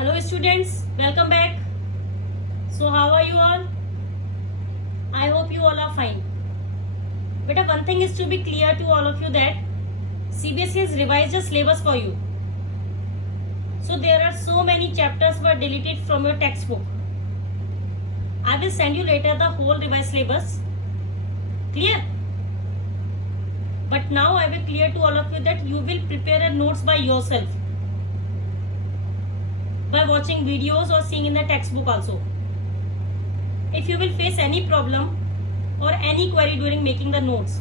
Hello students, welcome back. So how are you all? I hope you all are fine. Beta, one thing is to be clear to all of you that CBSE has revised the syllabus for you. So there are so many chapters were deleted from your textbook. I will send you later the whole revised syllabus. Clear? But now I will clear to all of you that you will prepare a notes by yourself, by watching videos or seeing in the textbook also. If you will face any problem or any query during making the notes,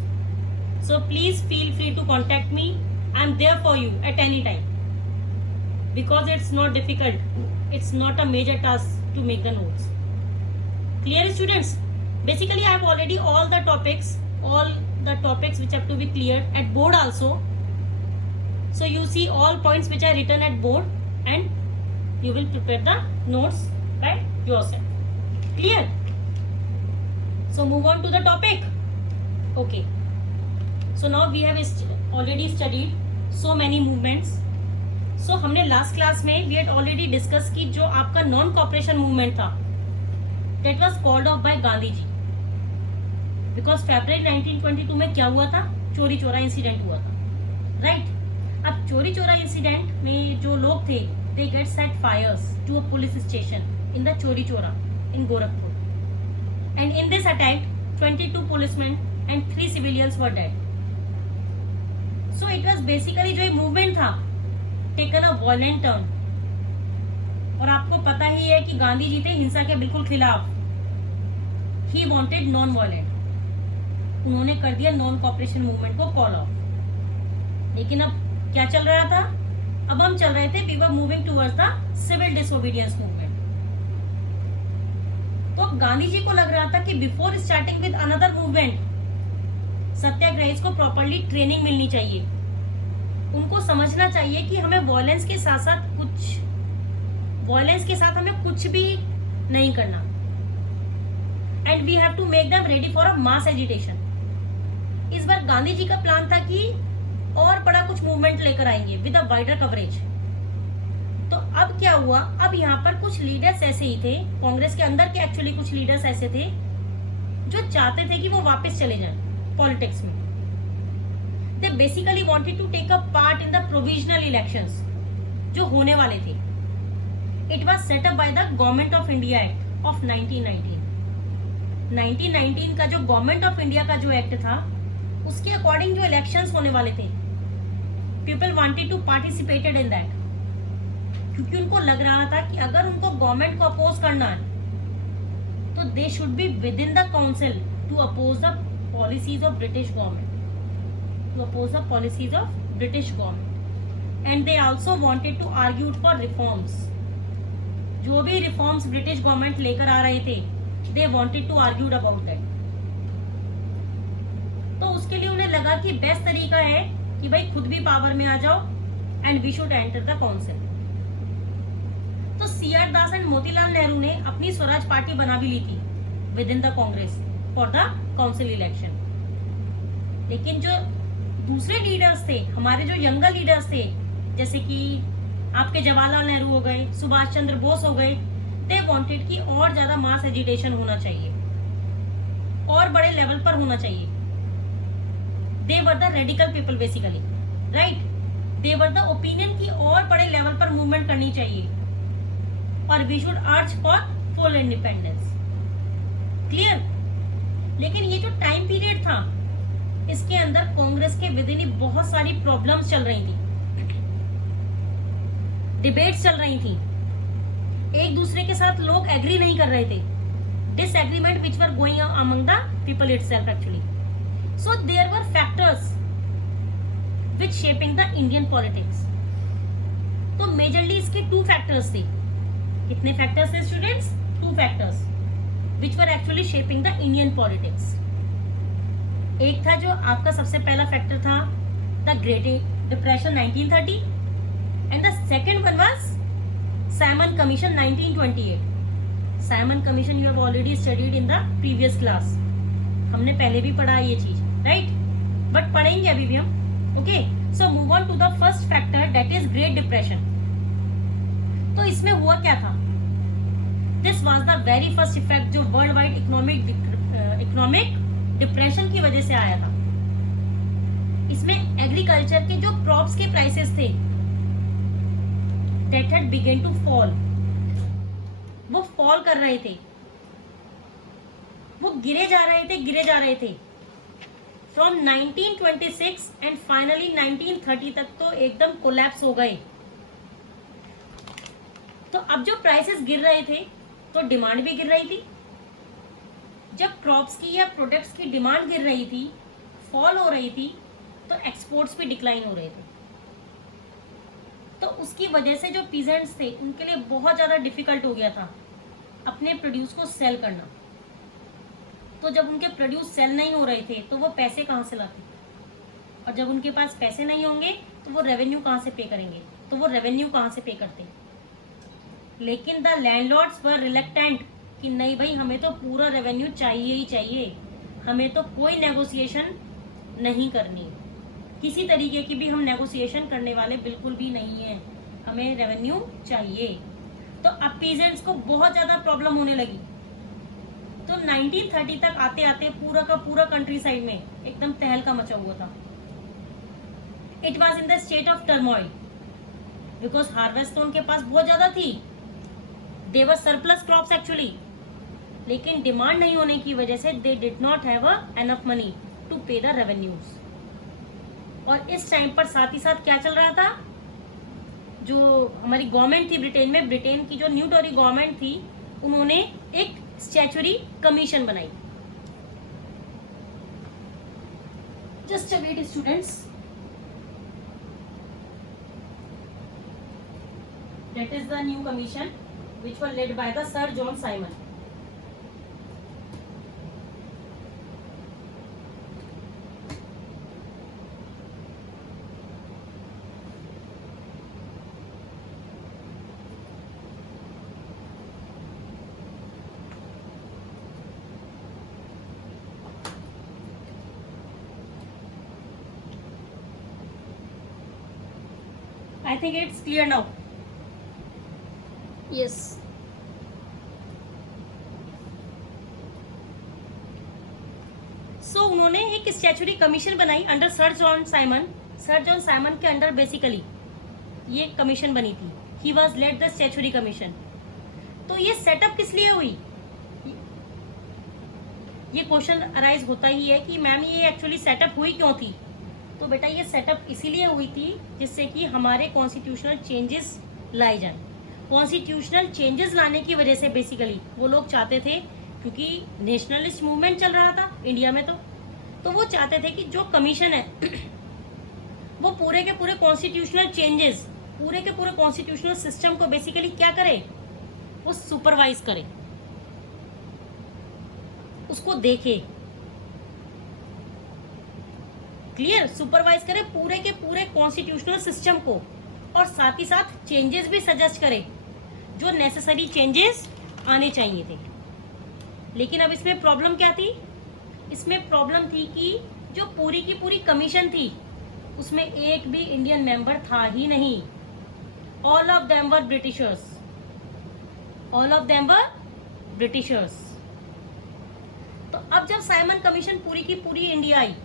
so please feel free to contact me. I am there for you at any time, because it's not difficult. It's not a major task to make the notes. Clear, students? Basically I have already all the topics which have to be cleared at board also. So you see all points which are written at board and you will prepare the notes by yourself. Clear? So move on to the topic. Okay. So now we have already studied so many movements. So हमने last class में we had already discussed कि जो आपका non cooperation movement था, that was called off by Gandhi ji. Because February 1922 में क्या हुआ था? चोरी चोरा इंसिडेंट हुआ था, right? अब चोरी चोरा इंसिडेंट में जो लोग थे, they get set fires to a police station in the Chori Chora in Gorakhpur, and in this attack 22 policemen and 3 civilians were dead. So it was basically जो ये movement था taken a violent turn. और आपको पता ही है कि गांधी जी थे हिंसा के बिल्कुल खिलाफ. He wanted non-violent. उन्होंने कर दिया नॉन कॉपरेशन मूवमेंट को कॉल ऑफ. लेकिन अब क्या चल रहा था? अब हम चल रहे थे, we were moving towards the civil disobedience movement. तो गांधी जी को लग रहा था कि before starting with another movement, सत्याग्रहीज को प्रॉपर्ली ट्रेनिंग मिलनी चाहिए. उनको समझना चाहिए कि हमें वायलेंस के साथ हमें कुछ भी नहीं करना. And we have to make them ready for a mass agitation. इस बार गांधी जी का प्लान था कि और बड़ा कुछ मूवमेंट लेकर आएंगे विद अ वाइडर कवरेज. तो अब क्या हुआ? अब यहाँ पर कुछ लीडर्स ऐसे ही थे, कांग्रेस के अंदर के एक्चुअली कुछ लीडर्स ऐसे थे जो चाहते थे कि वो वापस चले जाएं पॉलिटिक्स में. They basically wanted to take a part in the provisional elections जो होने वाले थे. It was set up by the government of India act of 1919 का जो गवर्नमेंट ऑफ इंडिया का जो एक्ट था, उसके अकॉर्डिंग जो इलेक्शंस होने वाले थे, people wanted to participated in that. क्योंकि उनको लग रहा था कि अगर उनको गवर्नमेंट को अपोज करना है तो they should be within the council to oppose the policies of British government, and they also wanted to argue for reforms. जो भी रिफॉर्म्स ब्रिटिश गवर्नमेंट लेकर आ रहे थे, they wanted to argue about that. तो उसके लिए उन्हें लगा कि बेस्ट तरीका है कि भाई खुद भी पावर में आ जाओ and we should enter the council. तो सीआर दास एंड मोतीलाल नेहरू ने अपनी स्वराज पार्टी बना भी ली थी within the Congress for the council election. लेकिन जो दूसरे लीडर्स थे, हमारे जो यंगर लीडर्स थे, जैसे कि आपके जवाहरलाल नेहरू हो गए, सुभाष चंद्र बोस हो गए, दे वांटेड कि और ज्यादा मास एजिटेशन होना चाहिए और बड़े लेवल पर होना चाहिए. They were the radical people basically, right? They were the opinion कि और बड़े लेवल पर मूवमेंट करनी चाहिए और we should urge for full independence. Clear? लेकिन ये जो टाइम पीरियड था, इसके अंदर कांग्रेस के विदिन ही बहुत सारी प्रॉब्लम्स चल रही थी, डिबेट्स चल रही थी, एक दूसरे के साथ लोग एग्री नहीं कर रहे थे. Disagreement which were going among the people itself actually. So there were factors which shaping the Indian politics. तो majorly इसके 2 factors थे. कितने factors थे students? 2 factors which were actually shaping the Indian politics. एक था जो आपका सबसे पहला factor था the Great Depression 1930, and the second one was Simon Commission 1928. Simon Commission you have already studied in the previous class. हमने पहले भी पढ़ा ये चीज, राइट? बट पढ़ेंगे अभी भी हम. Okay, so move on to the first factor, that is great depression. तो इसमें हुआ क्या था? This was the very first effect जो वर्ल्ड वाइड इकोनॉमिक डिप्रेशन की वजह से आया था। इसमें एग्रीकल्चर के जो क्रॉप्स के प्राइसेस थे that had begun to fall, वो फॉल कर रहे थे, वो गिरे जा रहे थे फ्रॉम 1926 एंड फाइनली 1930 तक तो एकदम कोलैप्स हो गए। तो अब जो प्राइसेस गिर रहे थे तो डिमांड भी गिर रही थी। जब क्रॉप्स की या प्रोडक्ट्स की डिमांड गिर रही थी, फॉल हो रही थी, तो एक्सपोर्ट्स भी डिक्लाइन हो रहे थे। तो उसकी वजह से जो पीजेंट्स थे उनके लिए बहुत ज़्यादा डिफिकल्ट हो गया था अपने प्रोड्यूस को सेल करना। तो जब उनके प्रोड्यूस सेल नहीं हो रहे थे तो वो पैसे कहाँ से लाते, और जब उनके पास पैसे नहीं होंगे तो वो रेवेन्यू कहाँ से पे करेंगे, तो वो रेवेन्यू कहाँ से पे करते। लेकिन द लैंडलॉर्ड्स वर रिलेक्टेंट कि नहीं भाई, हमें तो पूरा रेवेन्यू चाहिए ही चाहिए, हमें तो कोई नेगोशिएशन नहीं करनी, किसी तरीके की भी हम नेगोशिएशन करने वाले बिल्कुल भी नहीं है, हमें रेवेन्यू चाहिए। तो अब पीजेंट्स को बहुत ज़्यादा प्रॉब्लम होने लगी। तो 1930 तक आते आते पूरा का पूरा कंट्री साइड में एकदम तहलका मचा हुआ था। It was in the state of turmoil because harvest तो उनके पास बहुत ज़्यादा थी, they were surplus crops actually, लेकिन डिमांड नहीं होने की वजह से they did not have enough money to pay the revenues. और इस टाइम पर साथ ही साथ क्या चल रहा था, जो हमारी गवर्नमेंट थी ब्रिटेन में, ब्रिटेन की जो न्यू टोरी गवर्नमेंट थी, उन्होंने एक स्टैच्यूटरी कमीशन बनाई। Just a wait students, that is the new commission which were led by the Sir John Simon. I think it's clear now. Yes. So उन्होंने एक स्टैच्यूटरी कमीशन बनाई under sir John Simon. Sir John Simon के under basically ये commission बनी थी। He was led the statutory commission. तो ये setup किस लिए हुई, ये क्वेश्चन अराइज होता ही है कि मैम ये एक्चुअली सेटअप हुई क्यों थी। तो बेटा ये सेटअप इसीलिए हुई थी जिससे कि हमारे कॉन्स्टिट्यूशनल चेंजेस लाए जाएं। कॉन्स्टिट्यूशनल चेंजेस लाने की वजह से बेसिकली वो लोग चाहते थे, क्योंकि नेशनलिस्ट मूवमेंट चल रहा था इंडिया में, तो वो चाहते थे कि जो कमीशन है वो पूरे के पूरे कॉन्स्टिट्यूशनल चेंजेस, पूरे के पूरे कॉन्स्टिट्यूशनल सिस्टम को बेसिकली क्या करे, वो सुपरवाइज करे, उसको देखे, क्लियर, सुपरवाइज करे पूरे के पूरे कॉन्स्टिट्यूशनल सिस्टम को, और साथ ही साथ चेंजेस भी सजेस्ट करे जो नेसेसरी चेंजेस आने चाहिए थे। लेकिन अब इसमें प्रॉब्लम क्या थी, इसमें प्रॉब्लम थी कि जो पूरी की पूरी कमीशन थी उसमें एक भी इंडियन मेंबर था ही नहीं। All of them were Britishers, all of them were Britishers. तो अब जब साइमन कमीशन पूरी की पूरी इंडिया आई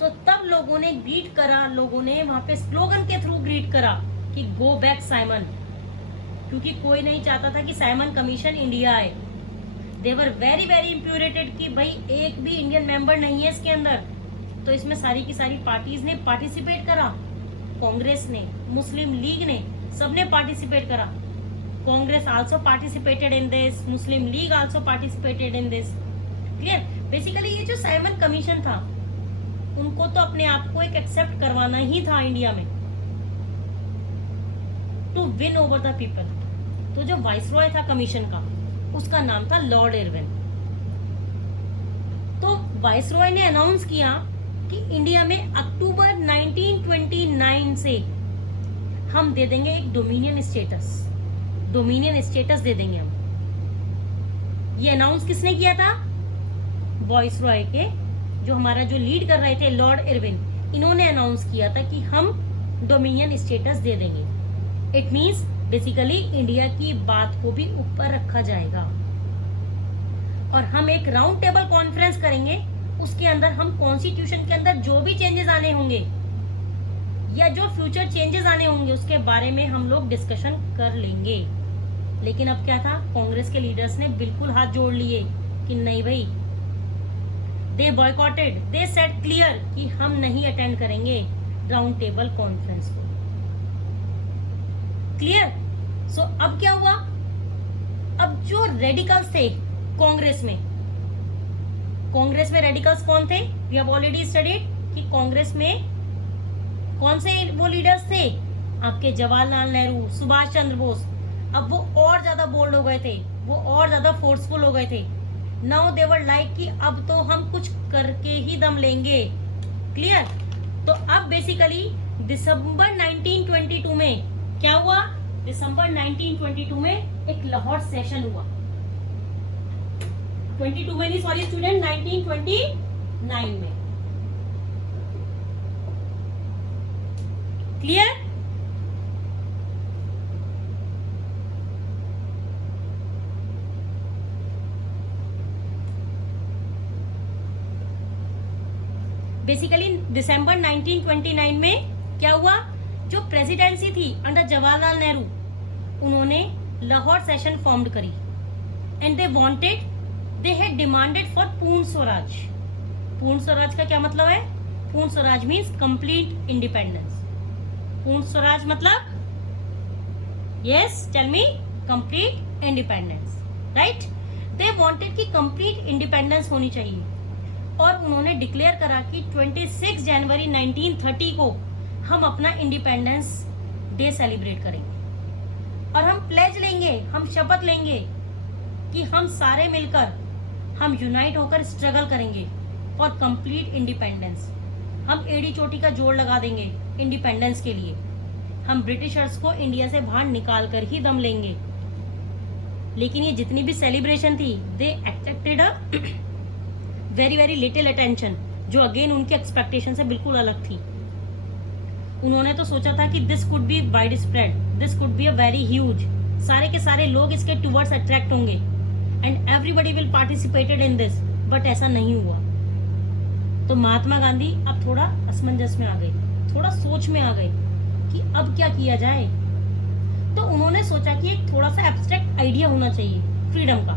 तो तब लोगों ने ग्रीट करा, लोगों ने वहां पे स्लोगन के थ्रू ग्रीट करा कि गो बैक साइमन, क्योंकि कोई नहीं चाहता था कि साइमन कमीशन इंडिया आए। दे वर वेरी वेरी इंप्यूरेटेड कि भाई एक भी इंडियन मेंबर नहीं है इसके अंदर। तो इसमें सारी की सारी पार्टीज ने पार्टिसिपेट करा, कांग्रेस ने, मुस्लिम लीग ने, सबने पार्टिसिपेट करा। Congress also participated in this, Muslim league also participated in this, clear. Basically ये जो साइमन कमीशन था उनको तो अपने आप को एक एक्सेप्ट करवाना ही था इंडिया में, to win over the people. तो जो वाइसरॉय था कमीशन का उसका नाम था लॉर्ड इरविन। तो वाइसरॉय ने अनाउंस किया कि इंडिया में अक्टूबर 1929 से हम दे देंगे एक डोमिनियन स्टेटस, डोमिनियन स्टेटस दे देंगे हम। ये अनाउंस किसने किया था, वाइसरॉय के जो हमारा जो लीड कर रहे थे लॉर्ड इरविन, इन्होंने अनाउंस किया था कि हम डोमिनियन स्टेटस दे देंगे। इट मींस बेसिकली इंडिया की बात को भी ऊपर रखा जाएगा और हम एक राउंड टेबल कॉन्फ्रेंस करेंगे। उसके अंदर हम कॉन्स्टिट्यूशन के अंदर जो भी चेंजेस आने होंगे या जो फ्यूचर चेंजेस आने होंगे उसके बारे में हम लोग डिस्कशन कर लेंगे। लेकिन अब क्या था, कांग्रेस के लीडर्स ने बिल्कुल हाथ जोड़ लिए कि नहीं भाई, दे बॉयकॉटेड, दे सेड क्लियर कि हम नहीं अटेंड करेंगे राउंड टेबल कॉन्फ्रेंस को। क्लियर? सो अब क्या हुआ, अब जो रेडिकल्स थे कांग्रेस में रेडिकल्स कौन थे? वी हैव ऑलरेडी स्टडीड कि कांग्रेस में कौन से वो लीडर्स थे, आपके जवाहरलाल नेहरू, सुभाष चंद्र बोस। अब वो और ज्यादा बोल्ड हो गए थे, वो और ज्यादा फोर्सफुल हो गए थे। नाउ दे वर लाइक कि अब तो हम कुछ करके ही दम लेंगे। क्लियर? तो अब बेसिकली दिसंबर 1922 में क्या हुआ, दिसंबर 1922 में एक लाहौर सेशन हुआ। 22 में नहीं, सॉरी स्टूडेंट, 1929 में। क्लियर? बेसिकली दिसंबर 1929 में क्या हुआ, जो प्रेसिडेंसी थी अंडर जवाहरलाल नेहरू, उन्होंने लाहौर सेशन फॉर्म्ड करी and they had demanded for पूर्ण स्वराज। पूर्ण स्वराज का क्या मतलब है? पूर्ण Swaraj means complete independence. Purna Swaraj मतलब, yes tell me, complete independence, right? They wanted कि कंप्लीट इंडिपेंडेंस होनी चाहिए और उन्होंने डिक्लेयर करा कि 26 जनवरी 1930 को हम अपना इंडिपेंडेंस डे सेलिब्रेट करेंगे और हम प्लेज लेंगे, हम शपथ लेंगे कि हम सारे मिलकर, हम यूनाइट होकर स्ट्रगल करेंगे फॉर कंप्लीट इंडिपेंडेंस। हम एड़ी चोटी का जोड़ लगा देंगे इंडिपेंडेंस के लिए। हम ब्रिटिशर्स को इंडिया से बाहर निकाल कर ही दम लेंगे। लेकिन ये जितनी भी सेलिब्रेशन थी, they attracted a very very little attention, जो अगेन उनके एक्सपेक्टेशन से बिल्कुल अलग थी। उन्होंने तो सोचा था कि this could be widespread, this could be a very huge, सारे के सारे लोग इसके टुवर्ड्स अट्रैक्ट होंगे and everybody will participated in this, but ऐसा नहीं हुआ। तो महात्मा गांधी अब थोड़ा असमंजस में आ गए, थोड़ा सोच में आ गए कि अब क्या किया जाए। तो उन्होंने सोचा कि एक थोड़ा सा एब्स्ट्रैक्ट आइडिया होना चाहिए फ्रीडम का।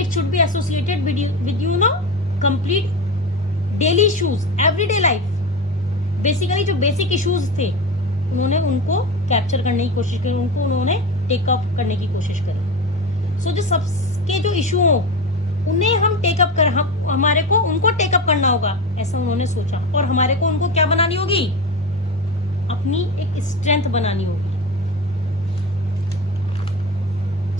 It should be associated with you know complete daily issues, everyday life. Basically जो बेसिक इश्यूज थे उन्होंने उनको कैप्चर करने की कोशिश करी, उनको उन्होंने टेकअप करने की कोशिश करी। सो जो सबके जो इशू हो उन्हें हम टेकअप कर, हम हमारे को उनको टेकअप करना होगा, ऐसा उन्होंने सोचा। और हमारे को उनको क्या बनानी होगी, अपनी एक स्ट्रेंथ बनानी होगी।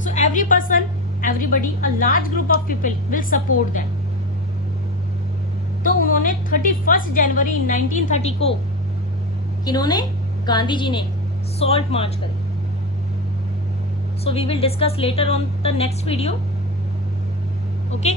So every person, everybody, a large group of people will support them. तो उन्होंने 31 जनवरी 1930 को इन्होंने, गांधी जी ने सॉल्ट मार्च करी। So we will discuss later on the next video. Okay.